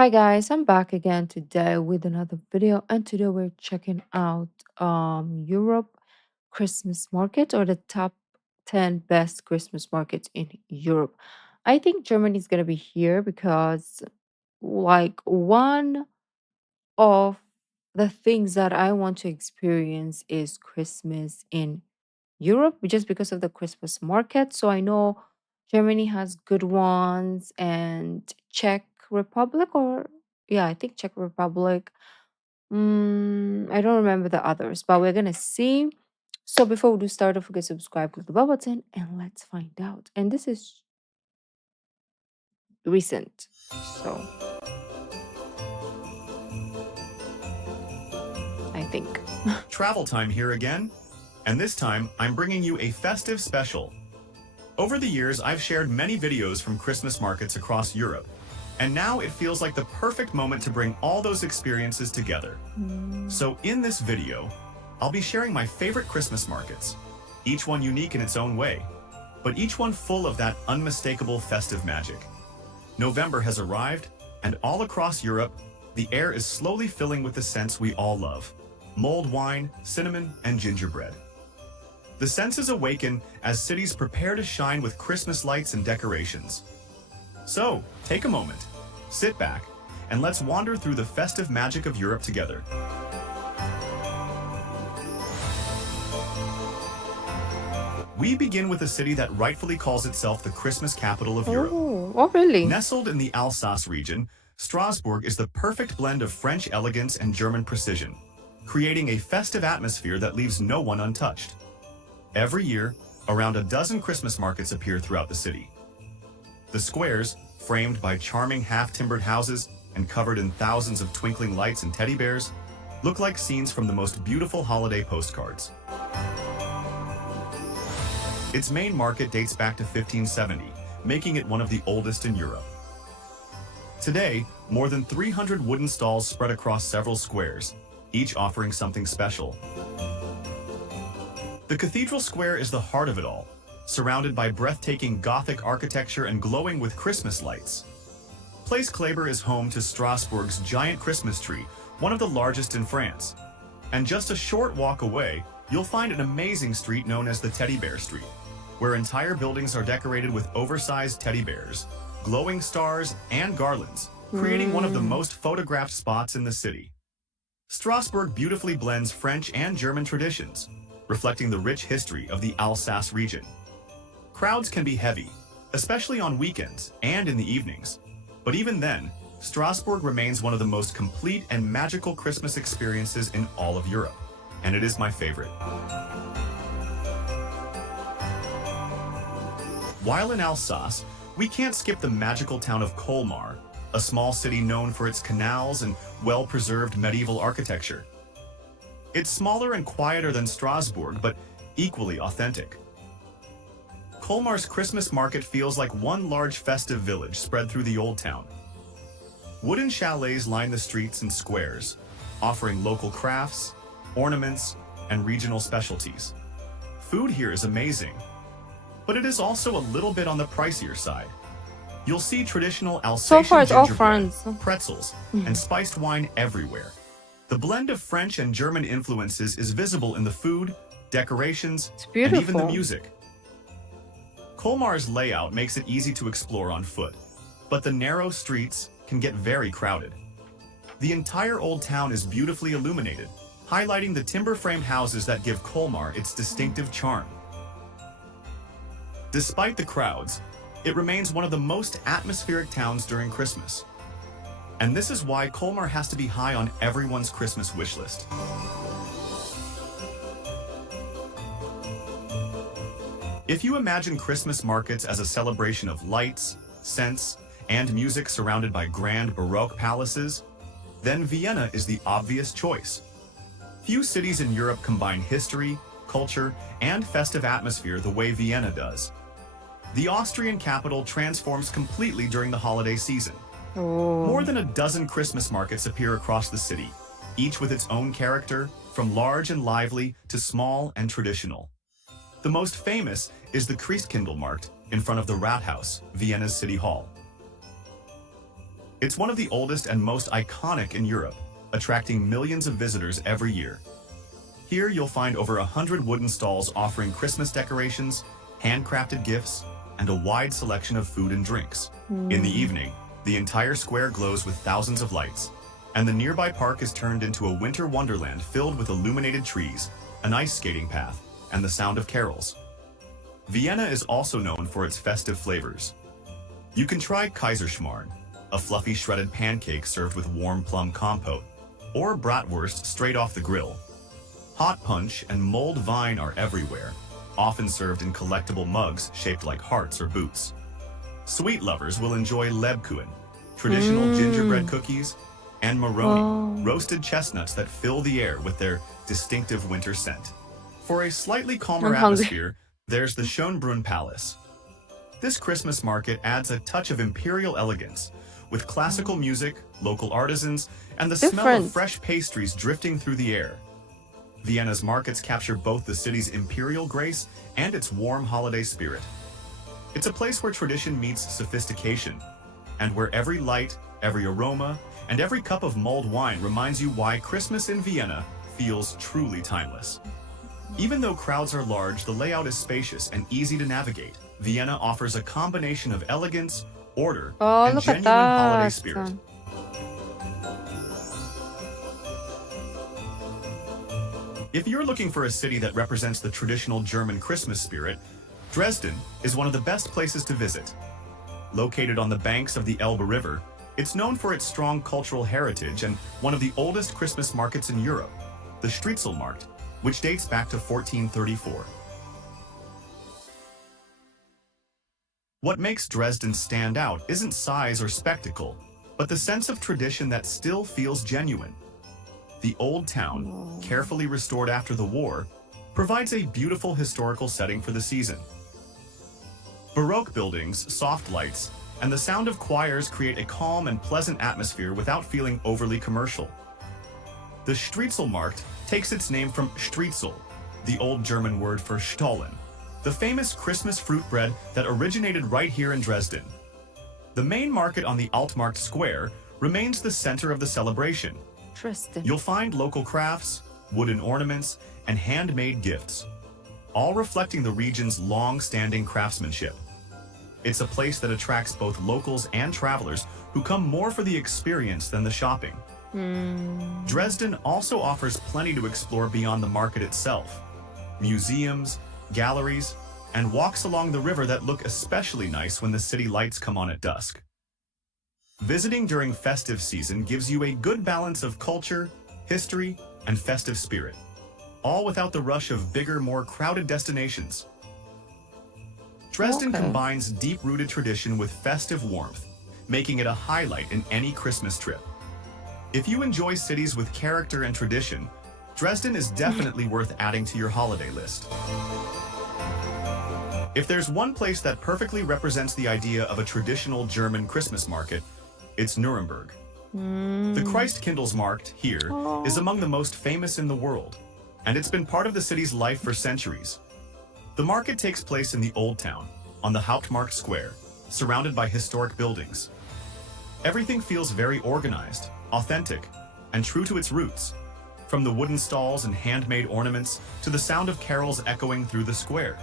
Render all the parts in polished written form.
Hi guys, I'm back again today with another video, and today we're checking out Europe Christmas market, or the top 10 best Christmas markets in Europe. I think Germany is going to be here because one of the things that I want to experience is Christmas in Europe, just because of the Christmas market. So I know Germany has good ones, and Czech Republic, or yeah, I think Czech Republic. I don't remember the others, but we're gonna see. So before we do start, don't forget to subscribe, click the bell button, and let's find out. And this is recent, so I think. Travel time here again, and this time I'm bringing you a festive special. Over the years, I've shared many videos from Christmas markets across Europe, and now it feels like the perfect moment to bring all those experiences together. Mm. So in this video, I'll be sharing my favorite Christmas markets, each one unique in its own way, but each one full of that unmistakable festive magic. November has arrived, and all across Europe, the air is slowly filling with the scents we all love: mulled wine, cinnamon, and gingerbread. The senses awaken as cities prepare to shine with Christmas lights and decorations. So, take a moment, sit back, and let's wander through the festive magic of Europe together. We begin with a city that rightfully calls itself the Christmas capital of Europe. Oh, really? Nestled in the Alsace region, Strasbourg is the perfect blend of French elegance and German precision, creating a festive atmosphere that leaves no one untouched. Every year, around a dozen Christmas markets appear throughout the city. The squares, framed by charming half-timbered houses and covered in thousands of twinkling lights and teddy bears, look like scenes from the most beautiful holiday postcards. Its main market dates back to 1570, making it one of the oldest in Europe. Today, more than 300 wooden stalls spread across several squares, each offering something special. The Cathedral Square is the heart of it all, surrounded by breathtaking Gothic architecture and glowing with Christmas lights. Place Kléber is home to Strasbourg's giant Christmas tree, one of the largest in France. And just a short walk away, you'll find an amazing street known as the Teddy Bear Street, where entire buildings are decorated with oversized teddy bears, glowing stars, and garlands, creating one of the most photographed spots in the city. Strasbourg beautifully blends French and German traditions, reflecting the rich history of the Alsace region. Crowds can be heavy, especially on weekends and in the evenings, but even then, Strasbourg remains one of the most complete and magical Christmas experiences in all of Europe, and it is my favorite. While in Alsace, we can't skip the magical town of Colmar, a small city known for its canals and well-preserved medieval architecture. It's smaller and quieter than Strasbourg, but equally authentic. Colmar's Christmas market feels like one large festive village spread through the old town. Wooden chalets line the streets and squares, offering local crafts, ornaments, and regional specialties. Food here is amazing, but it is also a little bit on the pricier side. You'll see traditional So far, Alsatian it's all gingerbread, France. pretzels, and spiced wine everywhere. The blend of French and German influences is visible in the food, decorations, It's and even the beautiful. music. Colmar's layout makes it easy to explore on foot, but the narrow streets can get very crowded. The entire old town is beautifully illuminated, highlighting the timber-framed houses that give Colmar its distinctive charm. Despite the crowds, it remains one of the most atmospheric towns during Christmas. And this is why Colmar has to be high on everyone's Christmas wish list. If you imagine Christmas markets as a celebration of lights, scents, and music surrounded by grand Baroque palaces, then Vienna is the obvious choice. Few cities in Europe combine history, culture, and festive atmosphere the way Vienna does. The Austrian capital transforms completely during the holiday season. More Oh, than a dozen Christmas markets appear across the city, each with its own character, from large and lively to small and traditional. The most famous is the Christkindlmarkt in front of the Rathaus, Vienna's city hall. It's one of the oldest and most iconic in Europe, attracting millions of visitors every year. Here you'll find over 100 wooden stalls offering Christmas decorations, handcrafted gifts, and a wide selection of food and drinks. In the evening, the entire square glows with thousands of lights, and the nearby park is turned into a winter wonderland filled with illuminated trees, an ice skating path, and the sound of carols. Vienna is also known for its festive flavors. You can try Kaiserschmarrn, a fluffy shredded pancake served with warm plum compote, or bratwurst straight off the grill. Hot punch and mulled wine are everywhere, often served in collectible mugs shaped like hearts or boots. Sweet lovers will enjoy Lebkuchen, traditional gingerbread cookies, and Maroni, roasted chestnuts that fill the air with their distinctive winter scent. For a slightly calmer I'm hungry. atmosphere, there's the Schönbrunn Palace. This Christmas market adds a touch of imperial elegance, with classical music, local artisans, and the smell of Different. fresh pastries drifting through the air. Vienna's markets capture both the city's imperial grace and its warm holiday spirit. It's a place where tradition meets sophistication, and where every light, every aroma, and every cup of mulled wine reminds you why Christmas in Vienna feels truly timeless. Even though crowds are large, the layout is spacious and easy to navigate. Vienna offers a combination of elegance, order, Oh, and look at genuine holiday that. spirit. If you're looking for a city that represents the traditional German Christmas spirit, Dresden is one of the best places to visit. Located on the banks of the Elbe River, it's known for its strong cultural heritage and one of the oldest Christmas markets in Europe, the Striezelmarkt, which dates back to 1434. What makes Dresden stand out isn't size or spectacle, but the sense of tradition that still feels genuine. The old town, carefully restored after the war, provides a beautiful historical setting for the season. Baroque buildings, soft lights, and the sound of choirs create a calm and pleasant atmosphere without feeling overly commercial. The Striezelmarkt takes its name from Striezel, the old German word for Stollen, the famous Christmas fruit bread that originated right here in Dresden. The main market on the Altmarkt Square remains the center of the celebration. Interesting. You'll find local crafts, wooden ornaments, and handmade gifts, all reflecting the region's long-standing craftsmanship. It's a place that attracts both locals and travelers who come more for the experience than the shopping. Dresden also offers plenty to explore beyond the market itself. Museums, galleries, and walks along the river that look especially nice when the city lights come on at dusk. Visiting during festive season gives you a good balance of culture, history, and festive spirit, all without the rush of bigger, more crowded destinations. Dresden combines deep-rooted tradition with festive warmth, making it a highlight in any Christmas trip. If you enjoy cities with character and tradition, Dresden is definitely worth adding to your holiday list. If there's one place that perfectly represents the idea of a traditional German Christmas market, it's Nuremberg. The Christkindlesmarkt here is among the most famous in the world, and it's been part of the city's life for centuries. The market takes place in the Old Town, on the Hauptmarkt Square, surrounded by historic buildings. Everything feels very organized, authentic, and true to its roots, from the wooden stalls and handmade ornaments to the sound of carols echoing through the square.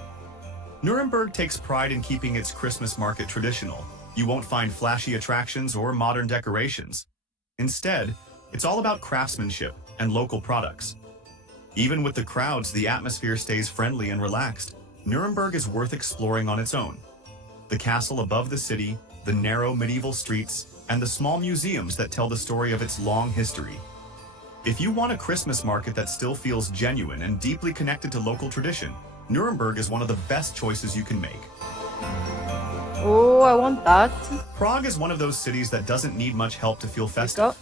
Nuremberg takes pride in keeping its Christmas market traditional. You won't find flashy attractions or modern decorations. Instead, it's all about craftsmanship and local products. Even with the crowds, the atmosphere stays friendly and relaxed. Nuremberg is worth exploring on its own. The castle above the city, the narrow medieval streets, and the small museums that tell the story of its long history. If you want a Christmas market that still feels genuine and deeply connected to local tradition, Nuremberg is one of the best choices you can make. Oh, I want that. Prague is one of those cities that doesn't need much help to feel festive.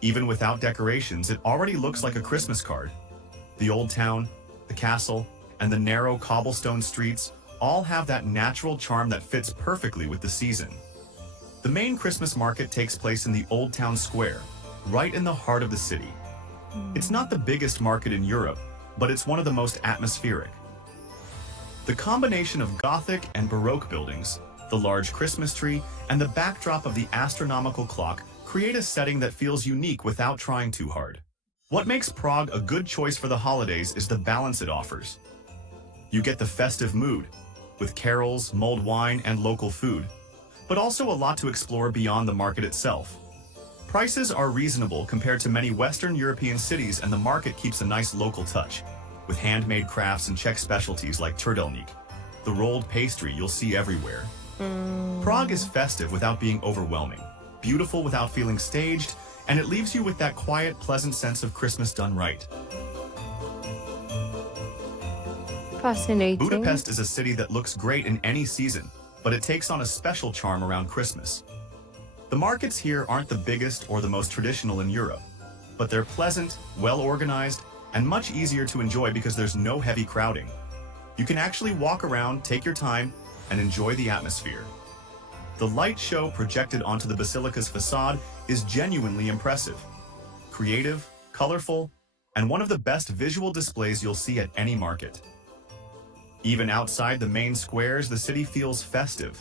Even without decorations, it already looks like a Christmas card. The old town, the castle, and the narrow cobblestone streets all have that natural charm that fits perfectly with the season. The main Christmas market takes place in the Old Town Square, right in the heart of the city. It's not the biggest market in Europe, but it's one of the most atmospheric. The combination of Gothic and Baroque buildings The large Christmas tree and the backdrop of the astronomical clock create a setting that feels unique without trying too hard. What makes Prague a good choice for the holidays is the balance it offers. You get the festive mood, with carols, mulled wine, and local food, but also a lot to explore beyond the market itself. Prices are reasonable compared to many Western European cities, and the market keeps a nice local touch, with handmade crafts and Czech specialties like turdelník, the rolled pastry you'll see everywhere. Prague is festive without being overwhelming, beautiful without feeling staged, and it leaves you with that quiet, pleasant sense of Christmas done right. Fascinating. Budapest is a city that looks great in any season, but it takes on a special charm around Christmas. The markets here aren't the biggest or the most traditional in Europe, but they're pleasant, well-organized, and much easier to enjoy because there's no heavy crowding. You can actually walk around, take your time, and enjoy the atmosphere. The light show projected onto the basilica's facade is genuinely impressive. Creative, colorful, and one of the best visual displays you'll see at any market. Even outside the main squares, the city feels festive.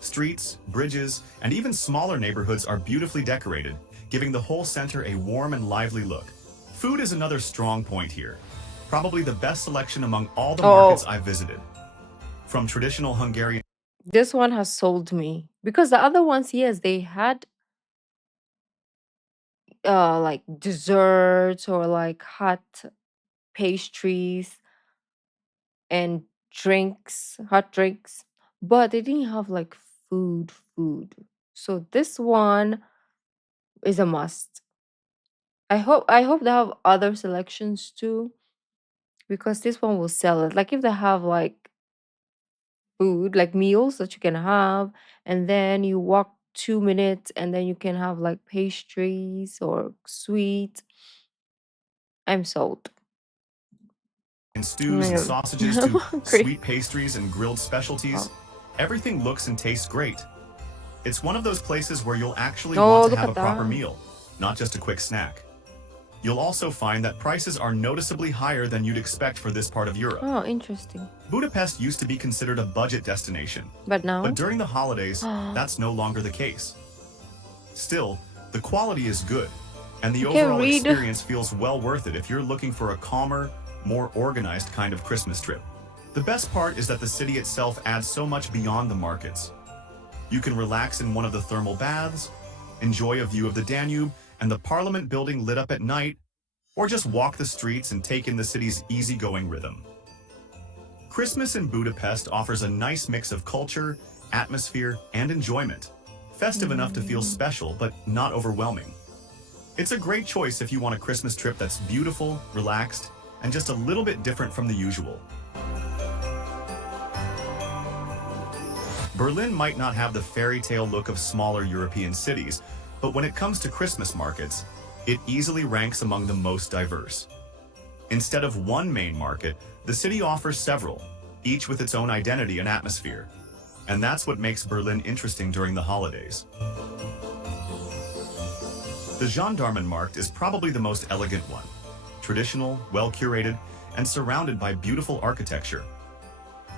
Streets, bridges, and even smaller neighborhoods are beautifully decorated, giving the whole center a warm and lively look. Food is another strong point here. Probably the best selection among all the markets I've visited. From traditional Hungarian This one has sold me because the other ones, yes, they had like desserts or like hot pastries and hot drinks, but they didn't have like food. So this one is a must. I hope they have other selections too because this one will sell it. Like if they have like food, like meals that you can have, and then you walk 2 minutes and then you can have like pastries or sweet. I'm sold. Oh stews my and god. sausages I'm to hungry. sweet pastries and grilled specialties, Oh, everything looks and tastes great. It's one of those places where you'll actually want oh, to look have at a proper that. meal, not just a quick snack. You'll also find that prices are noticeably higher than you'd expect for this part of Europe. Oh, interesting. Budapest used to be considered a budget destination, But but now, during the holidays, you that's no longer the case. Still, the quality is good, and the can overall read. experience feels well worth it if you're looking for a calmer, more organized kind of Christmas trip. The best part is that the city itself adds so much beyond the markets. You can relax in one of the thermal baths, enjoy a view of the Danube and the Parliament building lit up at night, or just walk the streets and take in the city's easygoing rhythm. Christmas in Budapest offers a nice mix of culture, atmosphere, and enjoyment. Festive enough to feel Mm. special, but not overwhelming. It's a great choice if you want a Christmas trip that's beautiful, relaxed, and just a little bit different from the usual. Berlin might not have the fairy tale look of smaller European cities, but when it comes to Christmas markets, it easily ranks among the most diverse. Instead of one main market, the city offers several, each with its own identity and atmosphere. And that's what makes Berlin interesting during the holidays. The Gendarmenmarkt is probably the most elegant one. Traditional, well-curated, and surrounded by beautiful architecture.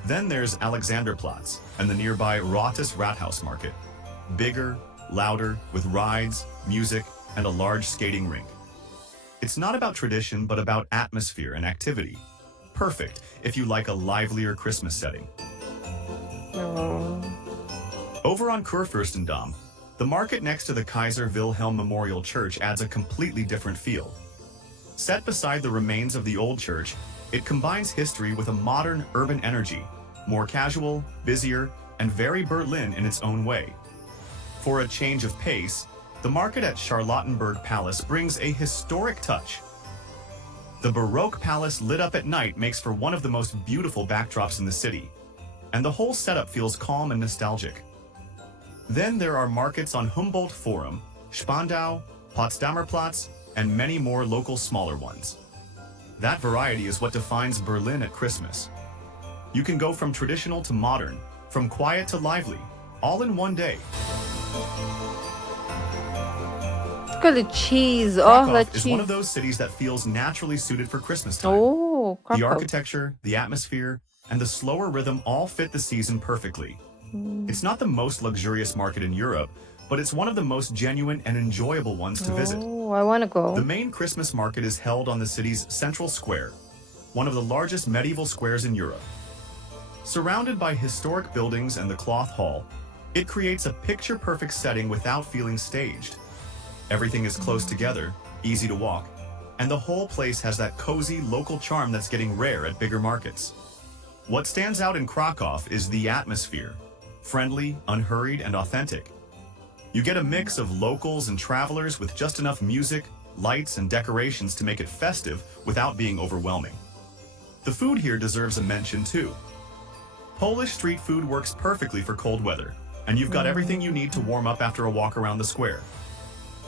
Then there's Alexanderplatz and the nearby Rotes Rathaus Market. Bigger, louder, with rides, music, and a large skating rink. It's not about tradition, but about atmosphere and activity. Perfect if you like a livelier Christmas setting. Oh. Over on Kurfürstendamm, the market next to the Kaiser Wilhelm Memorial Church adds a completely different feel. Set beside the remains of the old church, it combines history with a modern urban energy, more casual, busier, and very Berlin in its own way. For a change of pace, the market at Charlottenburg Palace brings a historic touch. The Baroque palace lit up at night makes for one of the most beautiful backdrops in the city, and the whole setup feels calm and nostalgic. Then there are markets on Humboldt Forum, Spandau, Potsdamer Platz, and many more local smaller ones. That variety is what defines Berlin at Christmas. You can go from traditional to modern, from quiet to lively, all in one day. Look at the cheese. Oh, Krakow the is one of cheese. those cities that feels naturally suited for Christmas time. Oh, The Krakow. architecture, the atmosphere, and the slower rhythm all fit the season perfectly. Mm. It's not the most luxurious market in Europe, but it's one of the most genuine and enjoyable ones to visit. Oh, I want to The go. main Christmas market is held on the city's central square, one of the largest medieval squares in Europe. Surrounded by historic buildings and the Cloth Hall, it creates a picture-perfect setting without feeling staged. Everything is close Mm. together, easy to walk, and the whole place has that cozy local charm that's getting rare at bigger markets. What stands out in Krakow is the atmosphere. Friendly, unhurried, and authentic. You get a mix of locals and travelers with just enough music, lights, and decorations to make it festive without being overwhelming. The food here deserves a mention too. Polish street food works perfectly for cold weather, and you've got everything you need to Mm. warm up after a walk around the square.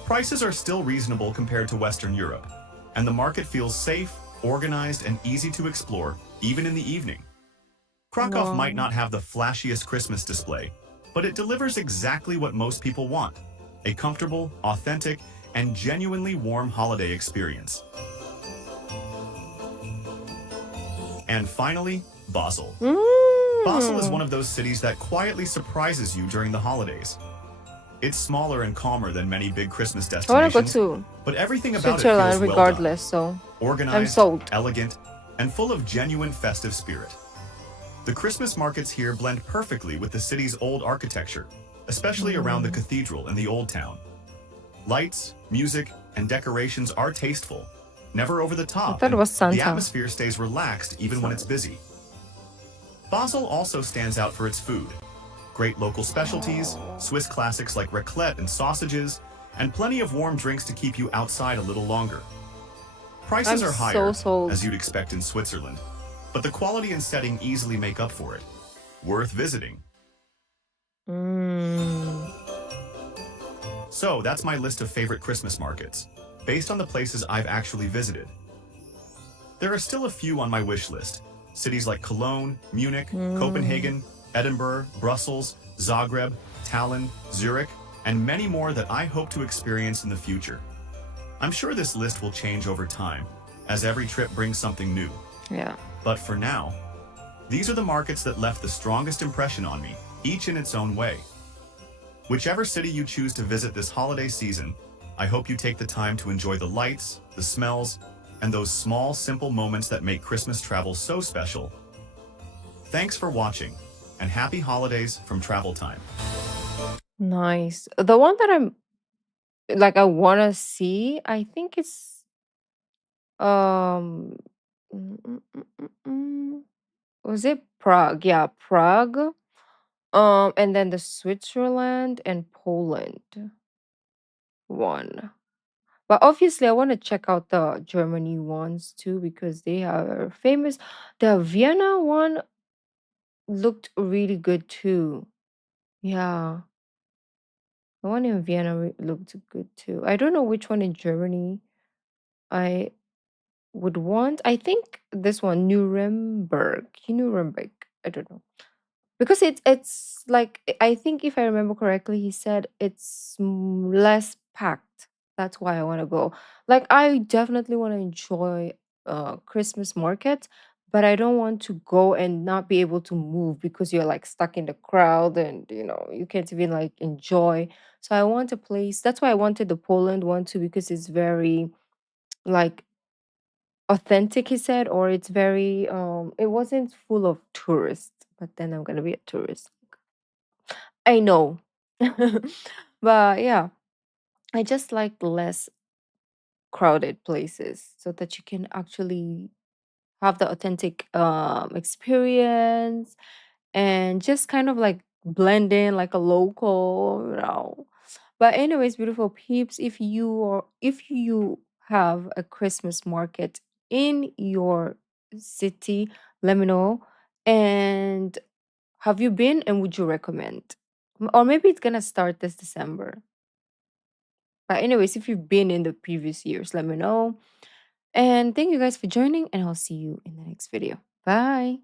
Prices are still reasonable compared to Western Europe, and the market feels safe, organized, and easy to explore, even in the evening. Krakow might Wow. not have the flashiest Christmas display, but it delivers exactly what most people want: a comfortable, authentic, and genuinely warm holiday experience. And finally, Basel. Basel is one Mm. of those cities that quietly surprises you during the holidays. It's smaller and calmer than many big Christmas I want to go destinations, to but everything about it feels Switzerland well done, regardless, so I'm organized, sold. elegant, and full of genuine festive spirit. The Christmas markets here blend perfectly with the city's old architecture, especially around the Mm. cathedral and the Old Town. Lights, music, and decorations are tasteful, never over the I top, thought it and was the Santa. atmosphere stays relaxed even when So, it's busy. Basel also stands out for its food. Great local specialties, oh, Swiss classics like raclette and sausages, and plenty of warm drinks to keep you outside a little longer. I'm Prices are so higher, sold. as you'd expect in Switzerland, but the quality and setting easily make up for it. Worth visiting. Mm. So that's my list of favorite Christmas markets, based on the places I've actually visited. There are still a few on my wish list. Cities like Cologne, Munich, Mm. Copenhagen, Edinburgh, Brussels, Zagreb, Tallinn, Zurich, and many more that I hope to experience in the future. I'm sure this list will change over time, as every trip brings something new. Yeah. But for now, these are the markets that left the strongest impression on me, each in its own way. Whichever city you choose to visit this holiday season, I hope you take the time to enjoy the lights, the smells, and those small, simple moments that make Christmas travel so special. Thanks for watching, and happy holidays from Travel Time. Nice. The one that I'm like I want to see, I think it's um mm, mm, mm, mm. Was it Prague? Yeah, Prague. And then the Switzerland and Poland one. But obviously, I want to check out the Germany ones too because they are famous. The Vienna one looked really good too. Yeah, the one in Vienna looked good too. I don't know which one in Germany I would want. I think this one, Nuremberg. Nuremberg. I don't know. Because it's like I think if I remember correctly, he said it's less packed. That's why I want to go. Like I definitely want to enjoy Christmas market, but I don't want to go and not be able to move because you're like stuck in the crowd and you can't even like enjoy. So I want a place. That's why I wanted the Poland one too because it's very like authentic, he said, or it's very it wasn't full of tourists, but then I'm gonna be a tourist. I know. But yeah, I just like less crowded places so that you can actually have the authentic experience and just kind of like blend in like a local. But anyways, beautiful peeps, if you have a Christmas market in your city, let me know. And have you been and would you recommend? Or maybe it's gonna start this December. But anyways, if you've been in the previous years, let me know. And thank you guys for joining, and I'll see you in the next video. Bye.